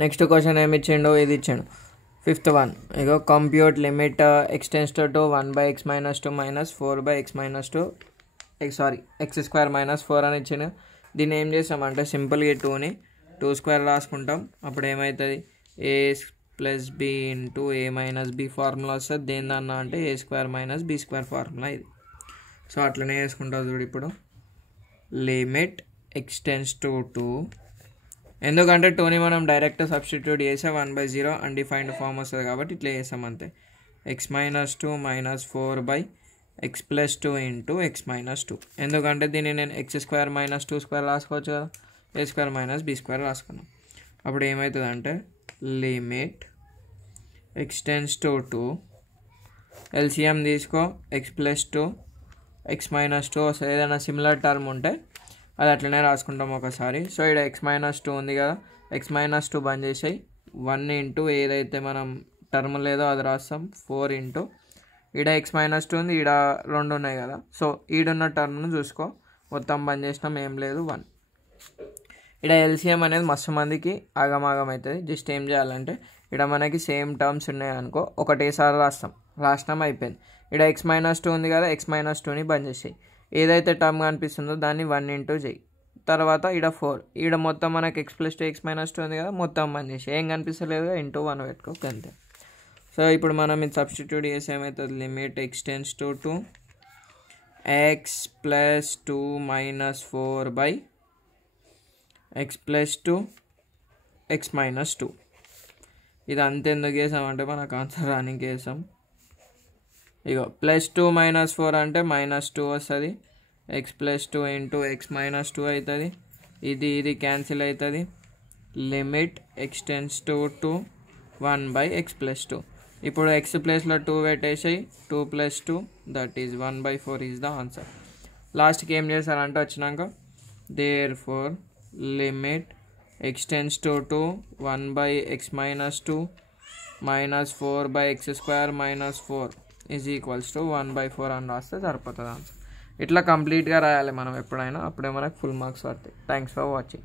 Next question ఏమి ఇచ్చిండు, ఇది ఇచ్చిండు 5th one. Ego compute limit x tends to 1/x - 2 - 4/x - 2 x² - 4 అని ఇచ్చిండు. దీన్ని ఏం చేస్తామంటే సింపుల్గా 2ని 2² రాసుకుంటాం. అప్పుడు ఏమవుతుంది, a + b × a - b formula వస్తుంది. దేనిదన్నా అంటే a² - b² ఫార్ములా ఇది. సో అట్లనే వేసుకుంటావు చూడు. ఇప్పుడు లిమిట్ x టెన్స్ టు 2, ఎందుకంటే 2ని మనం డైరెక్ట్ సబ్స్టిట్యూట్ చేసే 1/0 అన్డిఫైన్డ్ ఫామ్ వస్తుంది కాబట్టి ఇట్లా చేసాం అంతే. x - 2 - 4/x + 2 × x - 2, ఎందుకంటే దీన్ని నేను x² - 2² రాసుకోవచ్చు కదా, a² - b² రాసుకున్నాం. అప్పుడు ఏమవుతుంది అంటే limit x tends to 2, LCM తీసుకో, x + 2 x - 2 వస్తుంది. ఏదైనా సిమిలర్ టర్మ్ ఉంటే అది అట్లనే రాసుకుంటాం ఒకసారి. సో ఇక్కడ x - 2 ఉంది కదా, x - 2 బంద్ చేసాయి, 1 × ఏదైతే మనం టర్మ్ లేదో అది రాస్తాం, 4 × ఈడ x - 2 ఉంది, ఈడ 2 ఉన్నాయి కదా, సో ఈడున్న టర్మ్ను చూసుకో, మొత్తం బంద్ చేసినాం, ఏం లేదు 1. ఇక్కడ ఎల్సిఎం అనేది మస్తు మందికి ఆగమాగం అవుతుంది. జస్ట్ ఏం చేయాలంటే ఇక్కడ మనకి సేమ్ టర్మ్స్ ఉన్నాయి అనుకో, ఒకటేసారి రాసినాం అయిపోయింది. ఇక్కడ x - 2 ఉంది కదా, x - 2ని బంద్ చేసేయి, ఏదైతే టర్మ్ కనిపిస్తుందో దాన్ని 1 × చేయి, తర్వాత ఇక్కడ 4, ఇక్కడ మొత్తం మనకి x + 2 x - 2 ఉంది కదా, మొత్తం బంద్ చేసి ఏం కనిపిస్తలేదు × 1 పెట్టుకో అంతే. సో ఇప్పుడు మనం ఇది సబ్స్టిట్యూట్ చేసి ఏమవుతుంది, limit x tends to 2 x + 2 - 4/x + 2 x - 2. ఇది అంతే ఎందుకు వేసామంటే మనకు ఆన్సర్ రానికి వేసాం. ఇగో +2 - 4 అంటే -2 వస్తుంది, x + 2 × x - 2 అవుతుంది, ఇది క్యాన్సిల్ అవుతుంది. Limit x tends to 2 1/x + 2. ఇప్పుడు x ప్లేస్లో 2 పెట్టేసాయి, 2 + 2 that is 1/4 is the answer. లాస్ట్కి ఏం చేశారంటే వచ్చినాక therefore limit x tends to 2 1/x - 2 - 4/x² - 4 = 1/4 అని రాస్తే సరిపోతుంది ఆన్సర్. ఇట్లా కంప్లీట్గా రాయాలి మనం ఎప్పుడైనా, అప్పుడే మనకు ఫుల్ మార్క్స్ వస్తాయి. Thanks for watching.